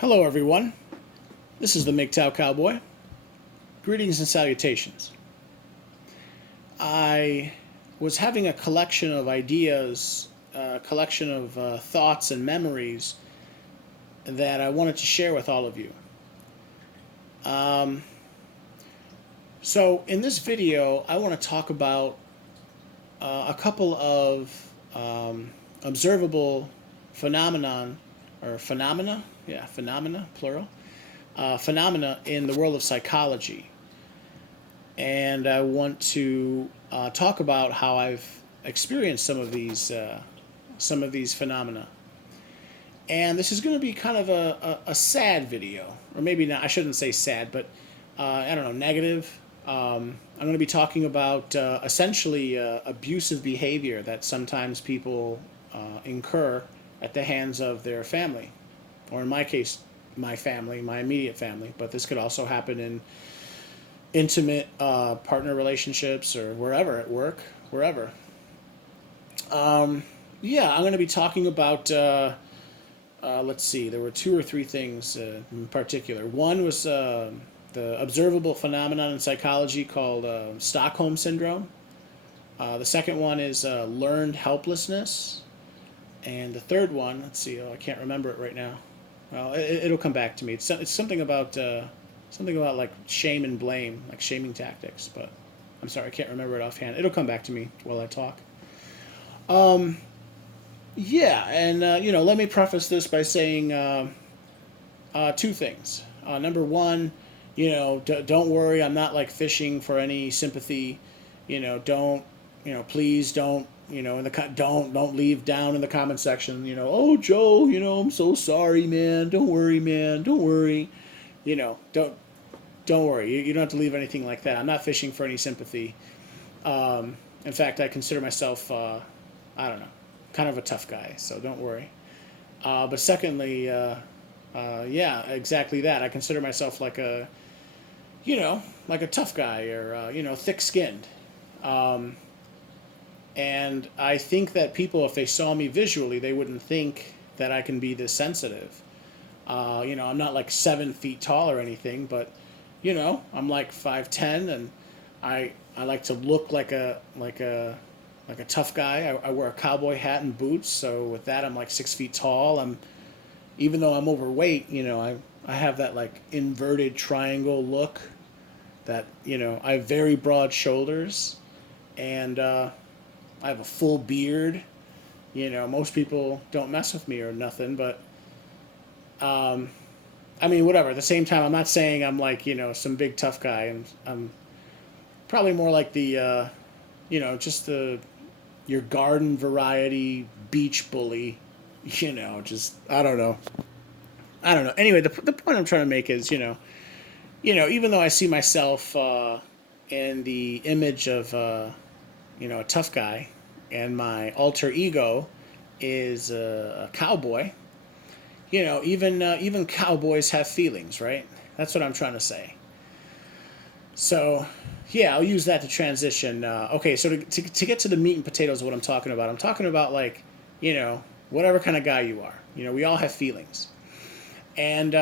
Hello, everyone. This is the Mgtow Cowboy. Greetings and salutations. I was having a collection of ideas, a collection of thoughts and memories that I wanted to share with all of you. Um, so, in this video, I want to talk about a couple of observable phenomenon, or phenomena, yeah, phenomena, plural, phenomena in the world of psychology. And I want to talk about how I've experienced some of these phenomena. And this is going to be kind of a sad video, or maybe not. I shouldn't say sad, but I don't know, negative. I'm going to be talking about essentially abusive behavior that sometimes people incur at the hands of their family, or in my case, my family, my immediate family. But this could also happen in intimate partner relationships or wherever, at work, wherever. Yeah, I'm going to be talking about, let's see, there were two or three things in particular. One was the observable phenomenon in psychology called Stockholm Syndrome. The second one is learned helplessness. And the third one, let's see, I can't remember it right now. Well, it'll come back to me. It's something about like shame and blame, like shaming tactics. But I'm sorry, I can't remember it offhand. It'll come back to me while I talk. Yeah, and let me preface this by saying two things. Number one, don't worry, I'm not like fishing for any sympathy. Don't, please don't, in the don't leave down in the comment section. Oh Joe, I'm so sorry, man. Don't worry, man. Don't worry. Don't worry. You don't have to leave anything like that. I'm not fishing for any sympathy. In fact, I consider myself, I don't know, kind of a tough guy. So don't worry. But secondly, yeah, exactly that. I consider myself like like a tough guy, or thick-skinned. And I think that people, if they saw me visually, they wouldn't think that I can be this sensitive. I'm not like 7 feet tall or anything, but I'm like 5'10", and I like to look like a tough guy. I wear a cowboy hat and boots, so with that, I'm like 6 feet tall. Even though I'm overweight, I have that like inverted triangle look. That I have very broad shoulders, and I have a full beard. Most people don't mess with me or nothing, but I mean, whatever. At the same time, I'm not saying I'm like some big tough guy, and I'm probably more like the just the your garden variety beach bully. Just I don't know. Anyway, the point I'm trying to make is even though I see myself in the image of a tough guy, and my alter ego is a cowboy. Even cowboys have feelings, right? That's what I'm trying to say. So, yeah, I'll use that to transition. Okay, so to get to the meat and potatoes of what I'm talking about like, whatever kind of guy you are. We all have feelings. And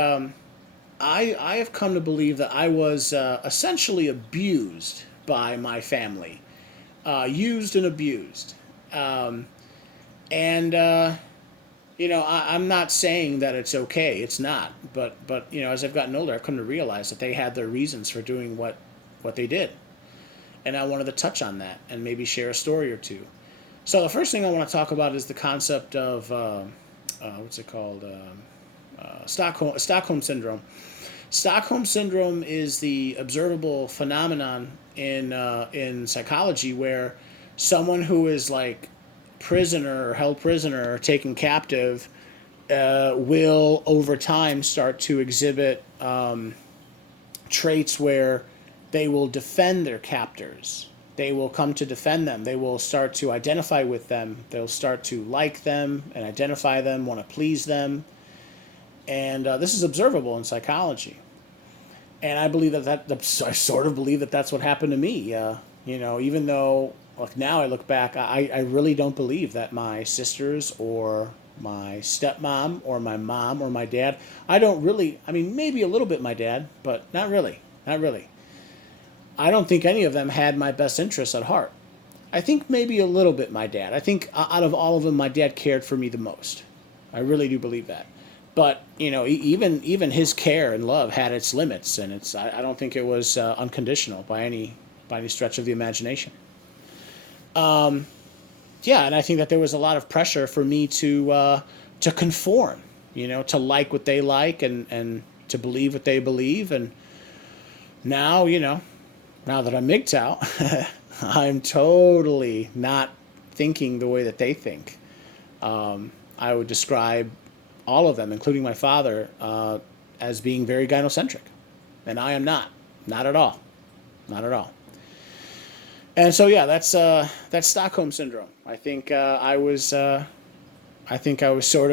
I have come to believe that I was essentially abused by my family, used and abused. And I'm not saying that it's okay. It's not. But as I've gotten older, I've come to realize that they had their reasons for doing what they did, and I wanted to touch on that and maybe share a story or two. So the first thing I want to talk about is the concept of what's it called? Stockholm syndrome. Stockholm syndrome is the observable phenomenon in psychology where someone who is like prisoner or held prisoner or taken captive will over time start to exhibit traits where they will defend their captors. They will come to defend them. They will start to identify with them. They'll start to like them and identify them, want to please them. And this is observable in psychology. And I believe I sort of believe that that's what happened to me. Even though like now I look back, I really don't believe that my sisters or my stepmom or my mom or my dad. I don't really, I mean, maybe a little bit my dad, but not really. Not really. I don't think any of them had my best interests at heart. I think maybe a little bit my dad. I think out of all of them, my dad cared for me the most. I really do believe that. But even his care and love had its limits, and I don't think it was unconditional by any stretch of the imagination. Yeah, and I think that there was a lot of pressure for me to conform, to like what they like and to believe what they believe. And now, now that I'm Mgtow, I'm totally not thinking the way that they think. I would describe all of them, including my father, as being very gynocentric, and I am not, not at all, not at all. And so yeah, that's Stockholm syndrome. I think I was sort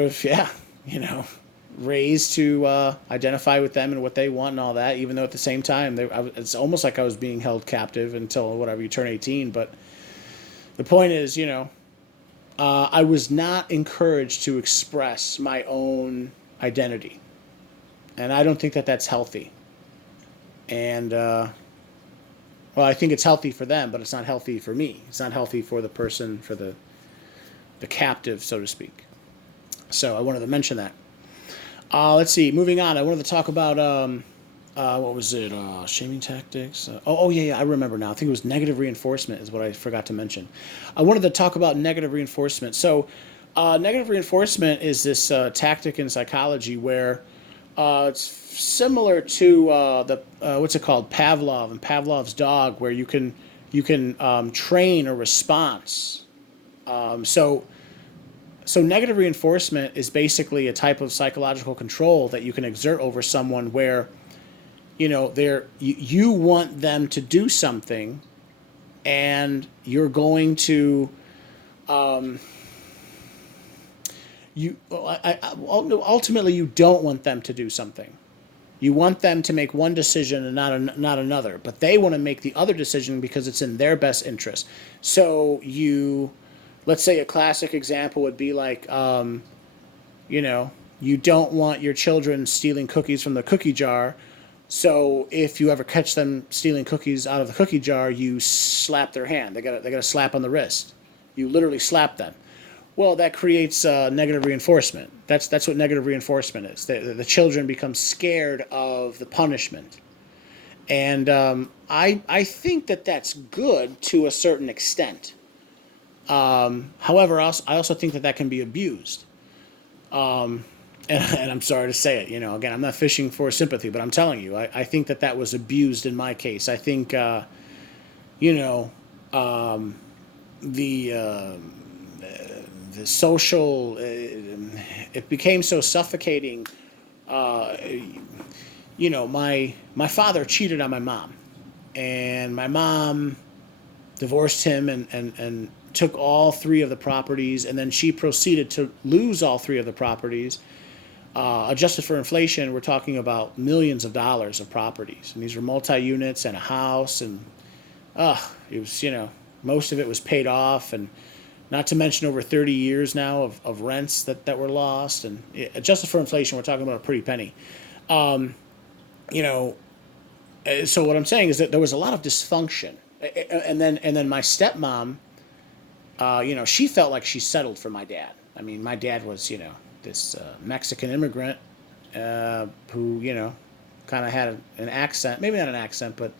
of you know, raised to identify with them and what they want and all that. Even though at the same time, it's almost like I was being held captive until whatever you turn 18. But the point is, I was not encouraged to express my own identity, and I don't think that that's healthy. And well, I think it's healthy for them, but it's not healthy for me. It's not healthy for the person, for the captive, so to speak. So I wanted to mention that. Let's see. Moving on, I wanted to talk about what was it? Shaming tactics. Yeah. I remember now. I think it was negative reinforcement is what I forgot to mention. I wanted to talk about negative reinforcement. So, negative reinforcement is this tactic in psychology where it's similar to the what's it called, Pavlov and Pavlov's dog, where you can train a response. So negative reinforcement is basically a type of psychological control that you can exert over someone where you want them to do something, and you're going to ultimately you don't want them to do something. You want them to make one decision and not another, but they want to make the other decision because it's in their best interest. So let's say a classic example would be like, you don't want your children stealing cookies from the cookie jar. So if you ever catch them stealing cookies out of the cookie jar, you slap their hand. They got a slap on the wrist. You literally slap them. Well, that creates negative reinforcement. That's what negative reinforcement is. The children become scared of the punishment, and I think that that's good to a certain extent. However, I also think that can be abused. And I'm sorry to say it, again, I'm not fishing for sympathy, but I'm telling you, I think that was abused in my case. I think, the social, it became so suffocating. My father cheated on my mom, and my mom divorced him and took all three of the properties, and then she proceeded to lose all three of the properties. Adjusted for inflation, we're talking about millions of dollars of properties, and these were multi-units and a house, and it was, most of it was paid off, and not to mention over 30 years now of rents that were lost, and adjusted for inflation, we're talking about a pretty penny. So what I'm saying is that there was a lot of dysfunction, and then my stepmom, she felt like she settled for my dad. I mean, my dad was, this Mexican immigrant who, kind of had an accent, maybe not an accent, but,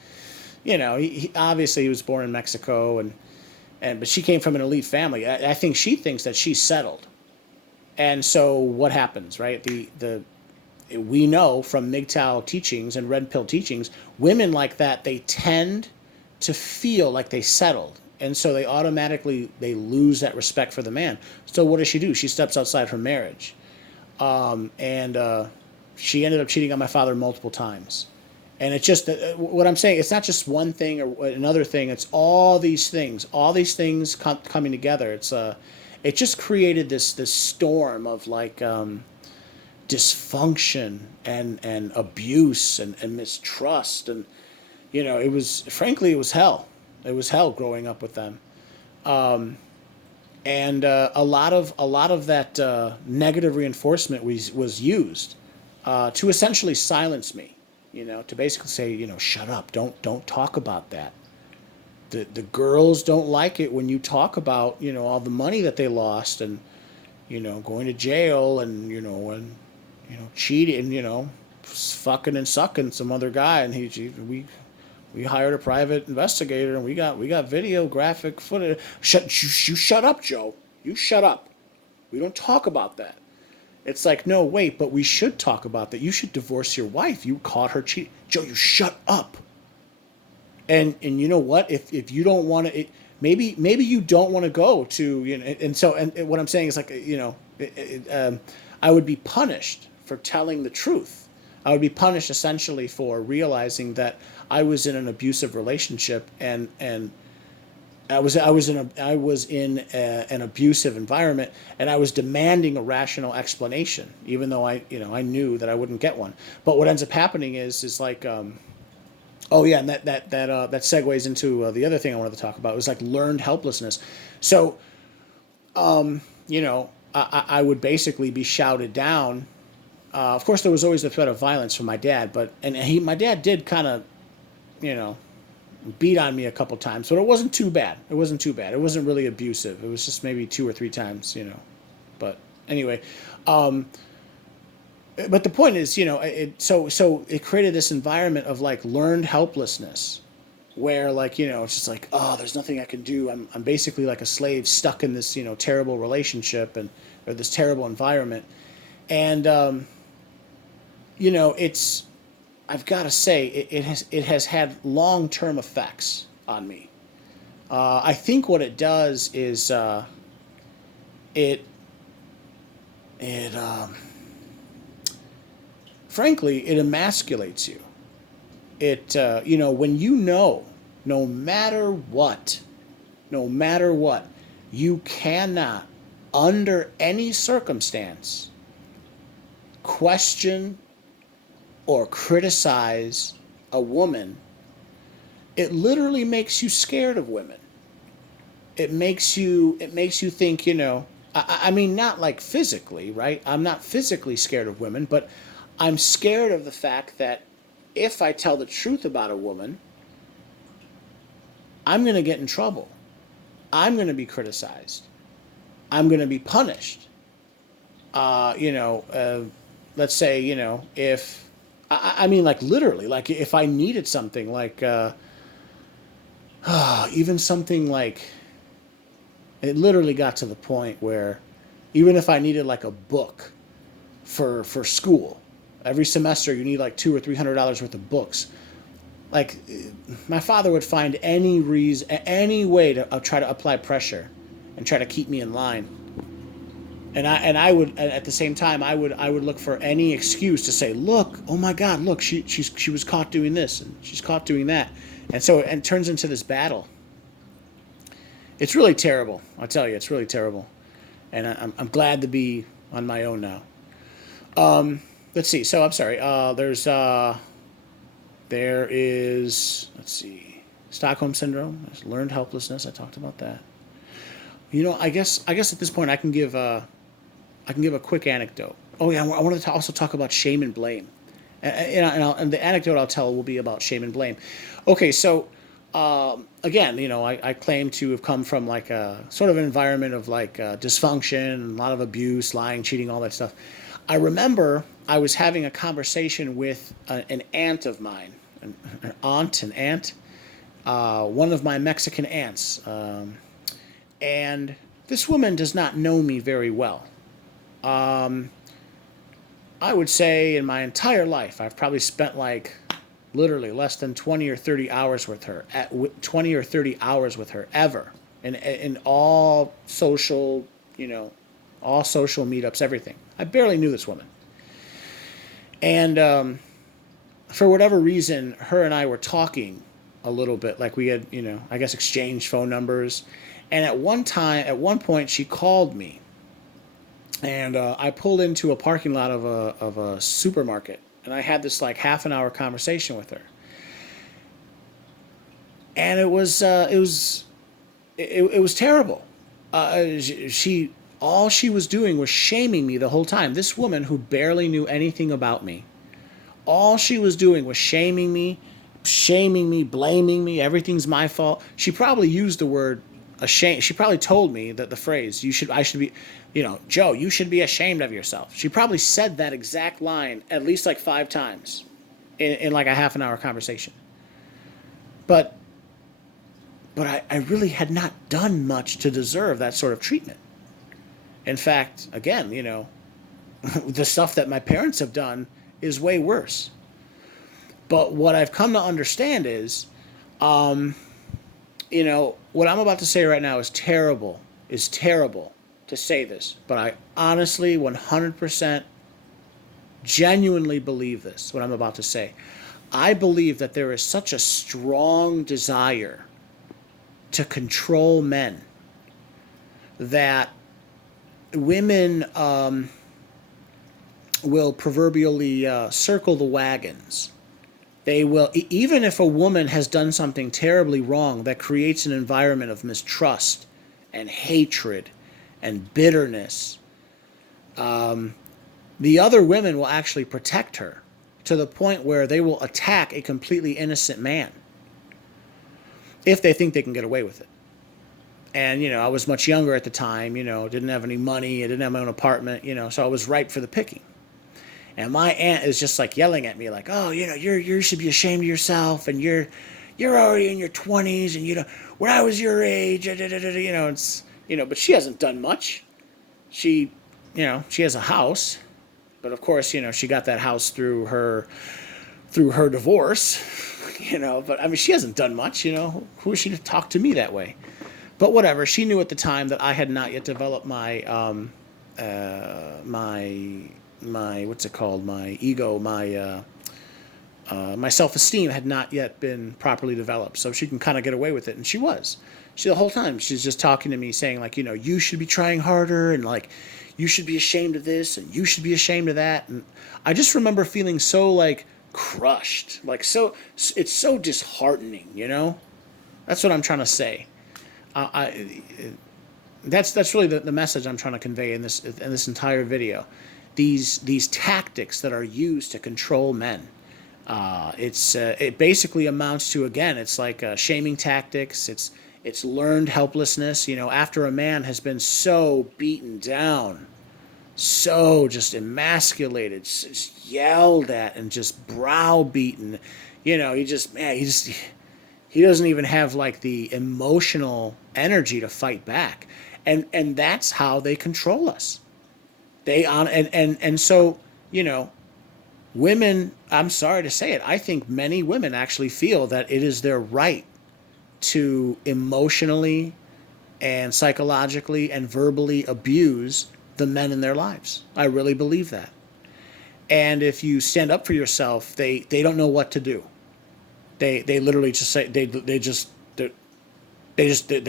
he obviously he was born in Mexico, but she came from an elite family. I think she thinks that she's settled. And so what happens, right? We know from Mgtow teachings and red pill teachings, women like that, they tend to feel like they settled. And so they automatically, they lose that respect for the man. So what does she do? She steps outside her marriage. And she ended up cheating on my father multiple times. And it's just, what I'm saying, it's not just one thing or another thing. It's all these things coming together. It just created this storm of like dysfunction and abuse and mistrust. And, frankly, it was hell. It was hell growing up with them. And a lot of that negative reinforcement was used to essentially silence me, to basically say, shut up, don't talk about that. The girls don't like it when you talk about, all the money that they lost, and going to jail, and cheating, fucking and sucking some other guy, and we hired a private investigator, and we got video graphic footage. You shut up, Joe. You shut up. We don't talk about that. It's like, no, wait, but we should talk about that. You should divorce your wife. You caught her cheating. Joe, you shut up. And you know what? If you don't want to, maybe you don't want to go to, and what I'm saying is, like, I would be punished for telling the truth. I would be punished essentially for realizing that I was in an abusive relationship, and I was in an abusive environment, and I was demanding a rational explanation, even though I knew that I wouldn't get one. But what ends up happening is like, oh yeah, and that segues into the other thing I wanted to talk about. It was like learned helplessness. So, I would basically be shouted down. Of course, there was always the threat of violence from my dad, but my dad did kind of, you know, beat on me a couple times, but it wasn't too bad. It wasn't too bad. It wasn't really abusive. It was just maybe two or three times. But anyway, but the point is, so it created this environment of like learned helplessness, where, like, it's just like, oh, there's nothing I can do. I'm basically like a slave stuck in this terrible relationship, or this terrible environment, and it's, I've got to say, it has had long term effects on me. I think what it does is it it frankly, it emasculates you. It when no matter what, no matter what, you cannot, under any circumstance, question or criticize a woman. It literally makes you scared of women. It makes you think, I mean, not like physically, right? I'm not physically scared of women, but I'm scared of the fact that if I tell the truth about a woman, I'm going to get in trouble. I'm going to be criticized. I'm going to be punished. Uh, you know, uh, let's say, if I mean, like, literally, like, if I needed something, like, even something like, it literally got to the point where, even if I needed like a book for school, every semester you need like $200 or $300 worth of books. Like, my father would find any reason, any way to try to apply pressure and try to keep me in line. And I would, at the same time, I would look for any excuse to say, look, oh my God, look, she was caught doing this, and she's caught doing that, and so it turns into this battle. It's really terrible. I'll tell you, it's really terrible, and I'm glad to be on my own now. Let's see. So I'm sorry. There is, let's see, Stockholm syndrome. There's learned helplessness. I talked about that. I guess at this point I can give a quick anecdote. Oh yeah, I wanted to also talk about shame and blame, and the anecdote I'll tell will be about shame and blame. Okay, so again, I claim to have come from like a sort of an environment of like dysfunction, a lot of abuse, lying, cheating, all that stuff. I remember I was having a conversation with an aunt of mine, an aunt, one of my Mexican aunts, and this woman does not know me very well. Um, I would say in my entire life, I've probably spent like literally less than 20 or 30 hours with her, 20 or 30 hours with her ever. In all social, you know, all social meetups, everything. I barely knew this woman. And for whatever reason, her and I were talking a little bit, like we had, I guess, exchanged phone numbers. And at one point, she called me, and I pulled into a parking lot of a supermarket, and I had this like half an hour conversation with her, and it was terrible. She all she was doing was shaming me the whole time. This woman who barely knew anything about me, all she was doing was shaming me, blaming me. Everything's my fault. She probably used the word ashamed. She probably told me that the phrase, I should be, Joe, you should be ashamed of yourself. She probably said that exact line at least like 5 times in like a half an hour conversation. But I really had not done much to deserve that sort of treatment. In fact, again, the stuff that my parents have done is way worse. But what I've come to understand is, what I'm about to say right now is terrible. Is terrible to say this, but I honestly, 100%, genuinely believe this, what I'm about to say. I believe that there is such a strong desire to control men that women will proverbially circle the wagons. They will, even if a woman has done something terribly wrong that creates an environment of mistrust and hatred and bitterness, the other women will actually protect her to the point where they will attack a completely innocent man if they think they can get away with it. And, I was much younger at the time, didn't have any money, I didn't have my own apartment, so I was ripe for the picking. And my aunt is just like yelling at me like, oh, you should be ashamed of yourself, and you're already in your 20s, and when I was your age, but she hasn't done much. She has a house, but of course, she got that house through her divorce, but I mean, she hasn't done much, who is she to talk to me that way? But whatever, she knew at the time that I had not yet developed my what's it called? My ego, my self-esteem had not yet been properly developed, so she can kind of get away with it, and she was. The whole time she's just talking to me, saying like, you should be trying harder, and like, you should be ashamed of this, and you should be ashamed of that, and I just remember feeling so like crushed, like it's so disheartening, That's what I'm trying to say. That's really the message I'm trying to convey in this entire video. These tactics that are used to control men. It basically amounts to, again, it's like shaming tactics. It's learned helplessness. After a man has been so beaten down, so just emasculated, just yelled at, and just browbeaten, he doesn't even have like the emotional energy to fight back, and that's how they control us. So women, I'm sorry to say it, I think many women actually feel that it is their right to emotionally and psychologically and verbally abuse the men in their lives. I really believe that. And if you stand up for yourself, they don't know what to do. They literally just say they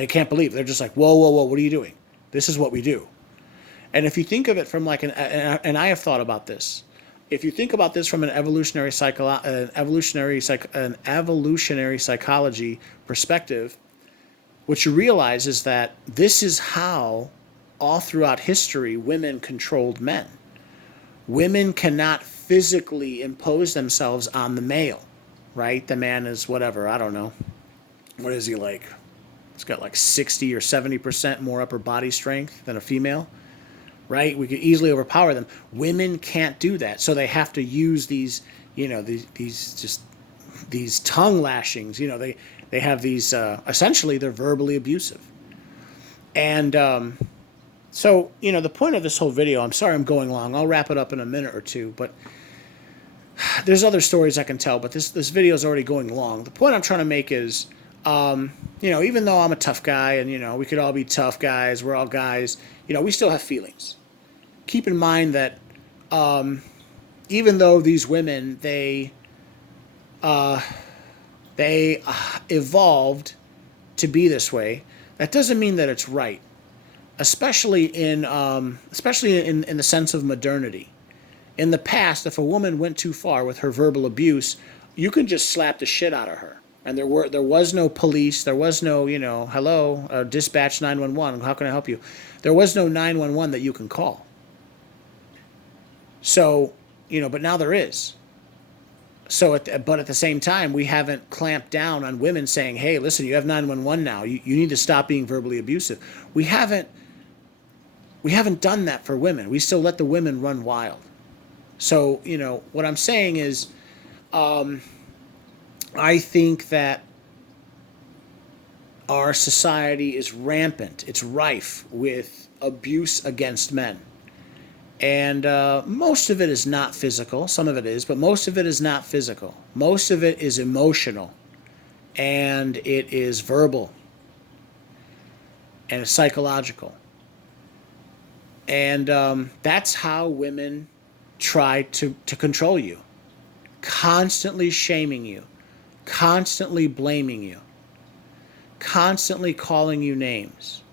can't believe. They're just like, whoa, what are you doing? This is what we do. And if you think of it from like and I have thought about this. If you think about this from an evolutionary psychology perspective, what you realize is that this is how all throughout history women controlled men. Women cannot physically impose themselves on the male, right? The man is whatever, I don't know. What is he like? He's got like 60 or 70% more upper body strength than a female, right? We could easily overpower them. Women can't do that, so they have to use these tongue lashings. They have these. Essentially, they're verbally abusive, and so the point of this whole video. I'm sorry I'm going long. I'll wrap it up in a minute or two, but there's other stories I can tell. But this video is already going long. The point I'm trying to make is, even though I'm a tough guy, and we could all be tough guys, we're all guys. We still have feelings. Keep in mind that even though these women, they evolved to be this way, that doesn't mean that it's right. Especially in the sense of modernity. In the past, if a woman went too far with her verbal abuse, you could just slap the shit out of her. And there was no police, there was no, hello, dispatch 911, how can I help you? There was no 911 that you can call. So, but now there is. So, but at the same time, we haven't clamped down on women saying, "Hey, listen, you have 911 now. You need to stop being verbally abusive." We haven't done that for women. We still let the women run wild. So, what I'm saying is, I think that our society is rampant. It's rife with abuse against men. And most of it is not physical. Some of it is, but most of it is not physical. Most of it is emotional. And it is verbal. And it's psychological. And that's how women try to control you. Constantly shaming you. Constantly blaming you. Constantly calling you names.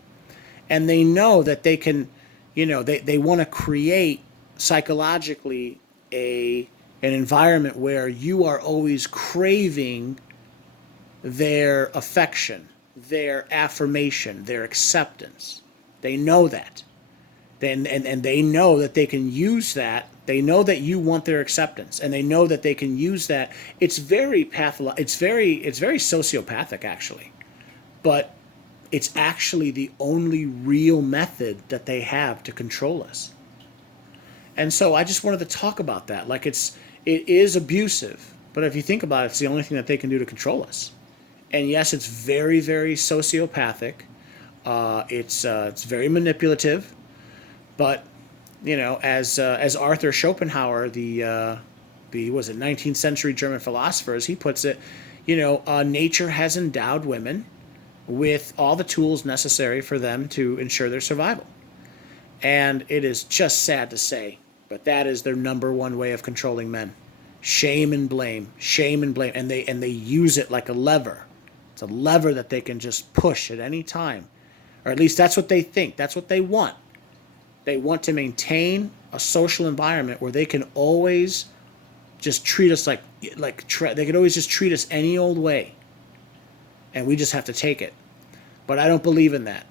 And they know that they can, they want to create psychologically an environment where you are always craving their affection, their affirmation, their acceptance. They know that. And they know that they can use that. They know that you want their acceptance, and they know that they can use that. It's very it's very sociopathic, actually. But it's actually the only real method that they have to control us. And so I just wanted to talk about that. Like it is abusive, but if you think about it, it's the only thing that they can do to control us. And yes, it's very, very sociopathic. It's very manipulative. But as Arthur Schopenhauer, the was it 19th century German philosopher, as he puts it, nature has endowed women with all the tools necessary for them to ensure their survival. And it is just sad to say, but that is their number one way of controlling men. Shame and blame, and they use it like a lever. It's a lever that they can just push at any time, or at least that's what they think. That's what they want. They want to maintain a social environment where they can always just treat us they can always just treat us any old way, and we just have to take it. But I don't believe in that.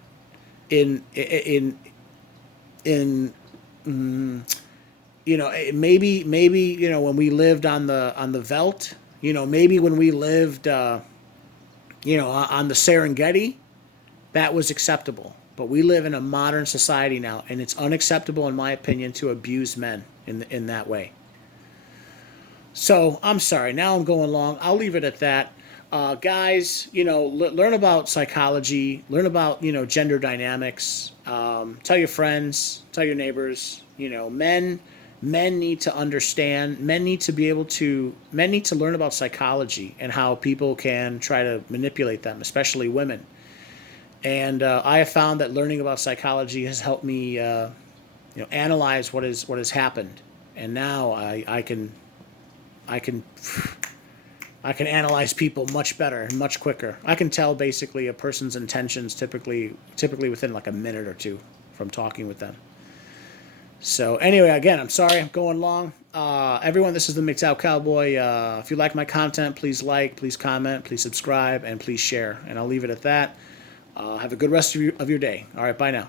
Maybe when we lived on the veldt, maybe when we lived on the Serengeti, that was acceptable. But we live in a modern society now, and it's unacceptable, in my opinion, to abuse men in that way. So I'm sorry. Now I'm going long. I'll leave it at that. Guys, learn about psychology, learn about, gender dynamics. Tell your friends, tell your neighbors. Men need to understand. Men need to learn about psychology and how people can try to manipulate them, especially women. And I have found that learning about psychology has helped me, analyze what has happened. And now I can analyze people much better and much quicker. I can tell basically a person's intentions typically within like a minute or two from talking with them. So anyway, again, I'm sorry I'm going long. Everyone, this is the Mgtow Cowboy. If you like my content, please like, please comment, please subscribe, and please share. And I'll leave it at that. Have a good rest of your day. All right, bye now.